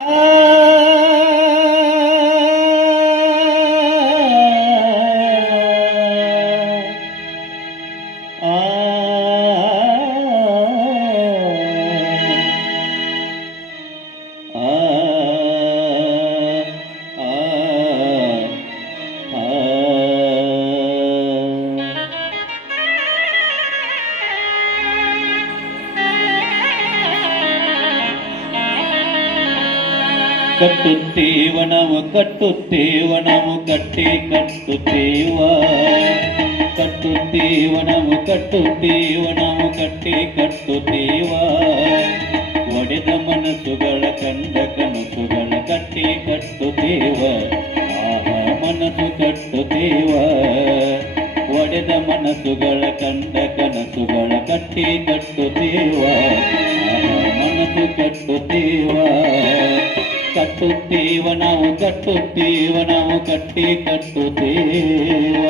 É. ಕಟ್ಟುತ್ತೇವ ನಾವು ಕಟ್ಟುತ್ತೇವ ನಾವು ಕಟ್ಟಿ ಕಟ್ಟುತ್ತೇವ. ಕಟ್ಟುತ್ತೇವ ನಾವು ಕಟ್ಟುತ್ತೇವ ನಾವು ಕಟ್ಟಿ ಕಟ್ಟುತ್ತೇವ. ಒಡೆದ ಮನಸ್ಸುಗಳ, ಕಂಡ ಕನಸುಗಳ, ಕಟ್ಟಿ ಕಟ್ಟುತ್ತೇವ. ಆಹಾ, ಮನಸ್ಸು ಕಟ್ಟುತ್ತೇವ. ಒಡೆದ ಮನಸ್ಸುಗಳ, ಕಂಡ ಕನಸುಗಳ, ಕಟ್ಟಿ ಕಟ್ಟುತ್ತೇವ. ಮನಸ್ಸು ಕಟ್ಟುತ್ತೇವ. ಕಟ್ಟುತ್ತೇವ ನಾವು ಕಟ್ಟುತ್ತೇವ ನಾವು ಕಟ್ಟಿ ಕಟ್ಟುತ್ತೇವ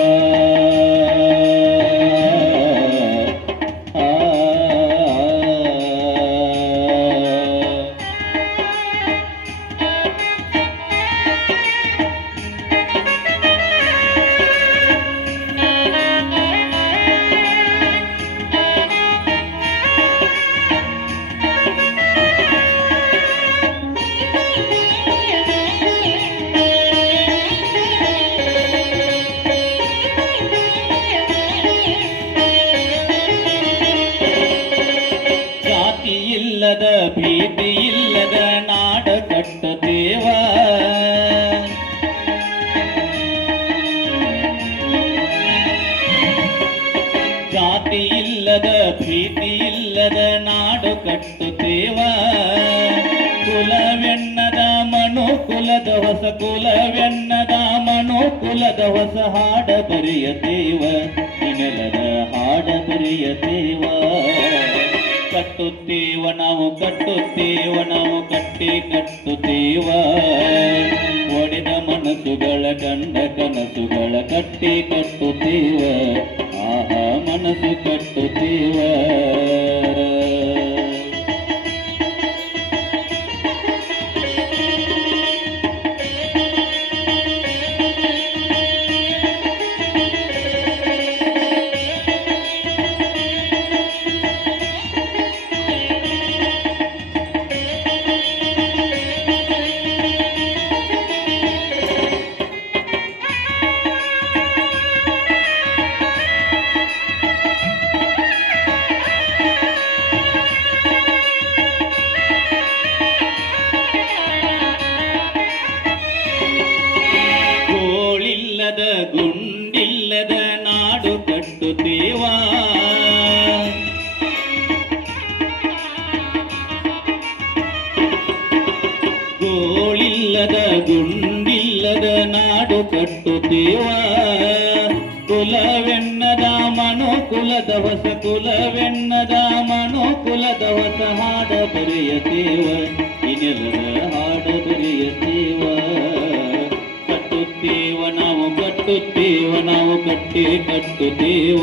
ಭೀತಿ ಇಲ್ಲದ ನಾಡು ಕಟ್ಟುತ್ತೇವ? ಕುಲವೆನ್ನದ ಮನು ಕುಲದ ಹೊಸ ಕುಲವೆನ್ನದ ಮನು ಕುಲದ ಹೊಸ ಹಾಡ ಬರೆಯತೇವ? ನಿನೆಲದ ಹಾಡ ಬರೆಯತೇವ? ಕಟ್ಟುತ್ತೇವ ನಾವು ಕಟ್ಟುತ್ತೇವ ನಾವು, ಕಟ್ಟಿ ಕಟ್ಟುತ್ತೇವ? ಒಡೆದ ಮನಸ್ಸುಗಳ, ಕಂಡ ಕನಸುಗಳ ಕಟ್ಟಿ ಕಟ್ಟುತ್ತೇವ? ಆಹಾ ಮನಸ್ಸು ಕಟ್ಟುತ್ತೇವ ಕಟ್ಟುತ್ತೇವ ಗೋಳಿಲ್ಲದ ಗುಂಡಿಲ್ಲದ ನಾಡು ಕಟ್ಟುತ್ತೇವ ಕುಲವೆನ್ನದ ಮನುಕುಲದ ಹೊಸ ಕುಲವೆನ್ನದ ಮನುಕುಲದ ಹೊಸ ಹಾಡ ಬರೆಯತೇವ ಇನ್ನೆಲ್ಲರ ಹಾಡ ಬರೆಯತೇವ ನಾವು ಕಟ್ಟಿ ಕಟ್ಟುತ್ತೇವ.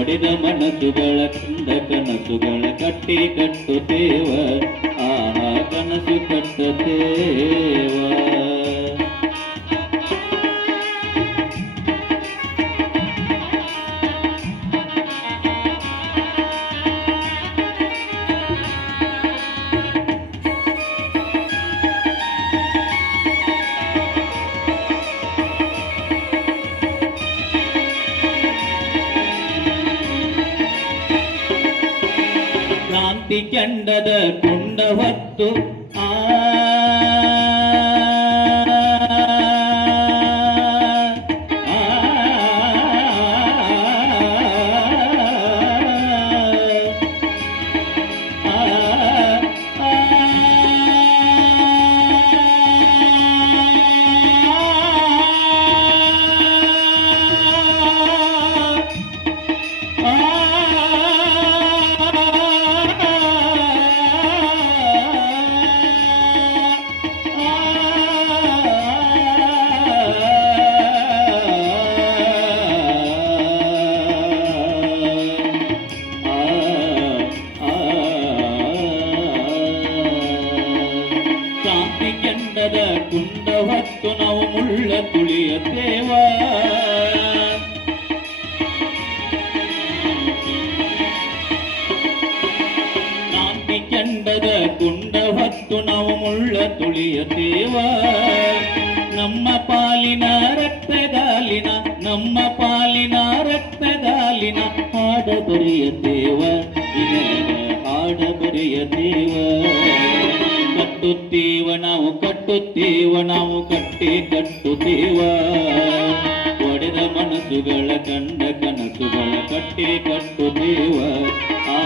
ಒಡೆದ ಮನಸ್ಸುಗಳ ಕಂದ ಕನಸುಗಳ ಕಟ್ಟಿ ಕಟ್ಟುತ್ತೇವ. ಆಹಾ ಕನಸು ಕಟ್ಟುತ್ತೇವ. ಕೆಂಡದ ಕುಂಡ ಕುಂಡ ಹೊತ್ತು ನಾವು ಮುಳ್ಳ ತುಳಿಯುತ್ತೇವ? ಕ್ರಾಂತಿ ಚಂಡದ ಕುಂಡ ಹೊತ್ತು ನಾವು ಮುಳ್ಳ ತುಳಿಯುತ್ತೇವ? ನಮ್ಮ ಪಾಲಿನ ರಕ್ತದಾಲಿನ ನಮ್ಮ ಪಾಲಿನ ರಕ್ತದಾಲಿನ ಹಾಡ ಬರೆಯ ದೇವ ಹಾಡ ಬರೆಯುತ್ತೇವ? ಕಟ್ಟುತ್ತೀವ, ನಾವು ಕಟ್ಟುತ್ತೀವ, ನಾವು ಕಟ್ಟಿ ಕಟ್ಟುತ್ತೀವ. ಒಡೆದ ಮನಸ್ಸುಗಳ ಕಂಡ ಕನಸುಗಳ ಕಟ್ಟಿ ಕಟ್ಟುತ್ತೀವ. ಆ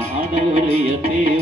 ಹಾಡ ಬರೆಯುತ್ತೇವ